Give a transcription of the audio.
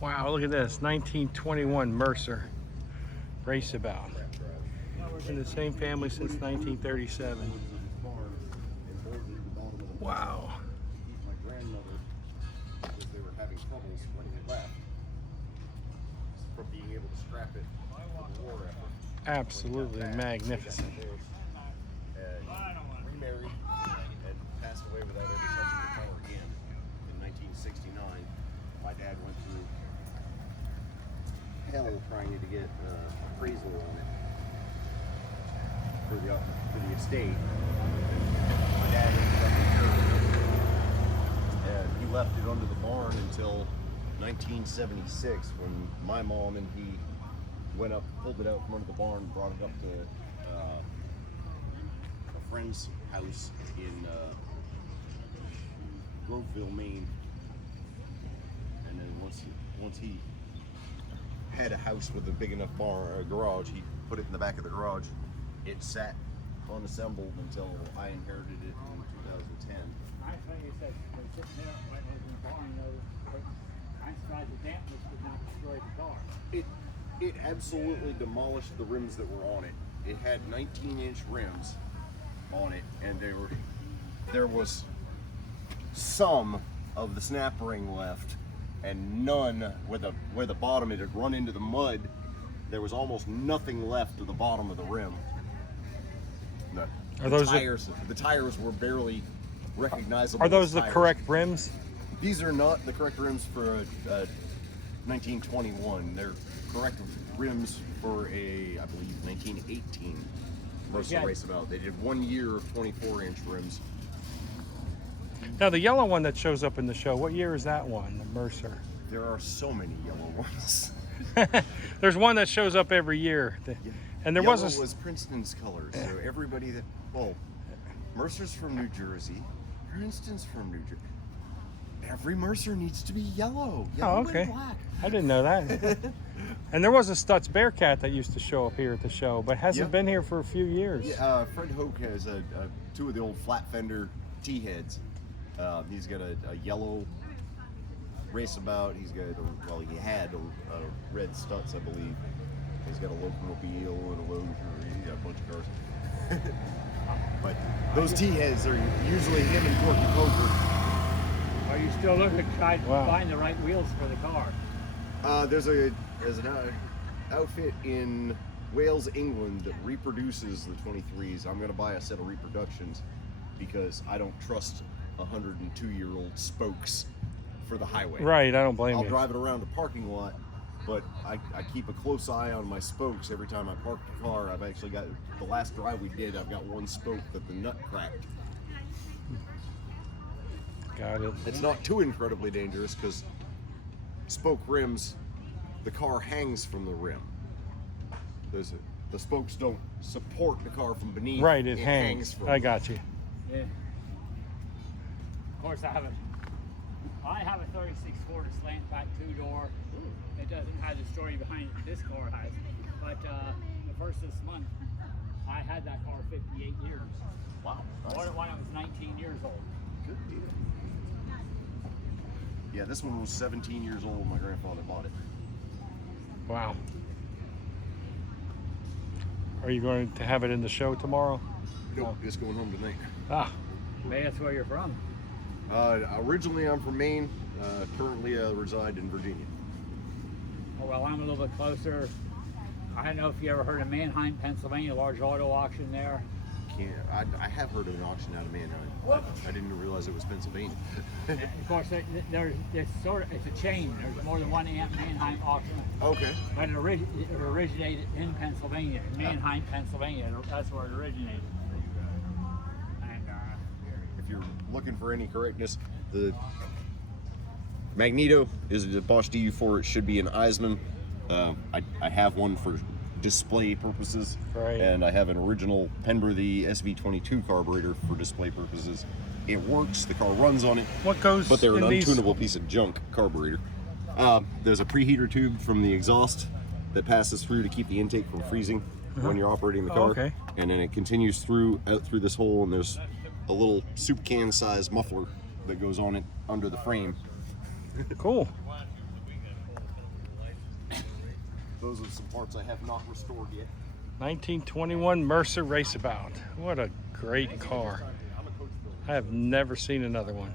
Wow, look at this, 1921 Mercer Raceabout. In the same family since 1937. Wow. My grandmother, because they were having troubles when he left, from being able to scrap it for the war effort. Absolutely magnificent. Remarried and passed away without ever touching the car again. In 1969, my dad went through hell trying to get appraisal on it for the estate. My dad ended up inheriting it, and he left it under the barn until 1976, when my mom and he went up, pulled it out from under the barn, brought it up to a friend's house in Groveville, Maine. And then once he had a house with a big enough garage, he put it in the back of the garage. It sat unassembled until I inherited it in 2010. I think you said they're sitting there right over in the barn, I'm surprised the dampness did not destroy the car. It absolutely demolished the rims that were on it. It had 19-inch rims on it, and there was some of the snap ring left, and none where the bottom it had run into the mud. There was almost nothing left of the bottom of the rim. The tires were barely recognizable. Are those the tires. correct rims? These are not the correct rims for a 1921. They're correct rims for I believe, 1918 Mercer Raceabout. They did 1 year of 24-inch rims. Now the yellow one that shows up in the show, what year is that one, the Mercer? There are so many yellow ones. There's one that shows up every year. And there yellow was Princeton's colors. So everybody Mercer's from New Jersey, Princeton's from New Jersey. Every Mercer needs to be yellow. Oh, okay. And black. I didn't know that. And there was a Stutz Bearcat that used to show up here at the show, but hasn't been here for a few years. Yeah, Fred Hoke has two of the old flat fender T-heads. He's got a yellow Raceabout. He's got he had a red Stutz, I believe. He's got a Locomobile and a Lozier. He's got a bunch of cars. But those T-heads are usually him and Corky Poker. Are you still looking to try to find the right wheels for the car? There's an outfit in Wales, England that reproduces the 23s. I'm going to buy a set of reproductions because I don't trust 102-year-old spokes for the highway. Right, I don't blame you. I'll drive it around the parking lot, but I keep a close eye on my spokes every time I park the car. I've actually got, the last drive we did, I've got one spoke that the nut cracked. Got it. It's not too incredibly dangerous because spoke rims, the car hangs from the rim. The spokes don't support the car from beneath. Right, it hangs. From I got you. Yeah. Of course, I have a 36 Ford slant back 2-door. It doesn't have the story behind it this car has. But the first this month, I had that car 58 years. Wow. Nice. Bought it when I was 19 years old. Good deal. Yeah, this one was 17 years old when my grandfather bought it. Wow. Are you going to have it in the show tomorrow? Nope, just going home tonight. Ah. Maybe that's where you're from. Originally I'm from Maine. Currently I reside in Virginia. Oh, well, I'm a little bit closer. I don't know if you ever heard of Mannheim, Pennsylvania, large auto auction there. I have heard of an auction out of Mannheim. I didn't realize it was Pennsylvania. And of course, it's a chain. There's more than one Mannheim auction. Okay. But it originated in Pennsylvania, in Mannheim, Pennsylvania. That's where it originated. And if you're looking for any correctness, the Magneto is a Bosch DU4. It should be an Eisman. I have one for display purposes, right. And I have an original Penberthy SV22 carburetor for display purposes. It works, the car runs on it. What goes but they're an in untunable piece of junk carburetor. There's a preheater tube from the exhaust that passes through to keep the intake from freezing when you're operating the car. Okay. And then it continues out through this hole, and there's a little soup can size muffler that goes on it under the frame. Cool. Those are some parts I have not restored yet. 1921 Mercer Raceabout. What a great car. I have never seen another one.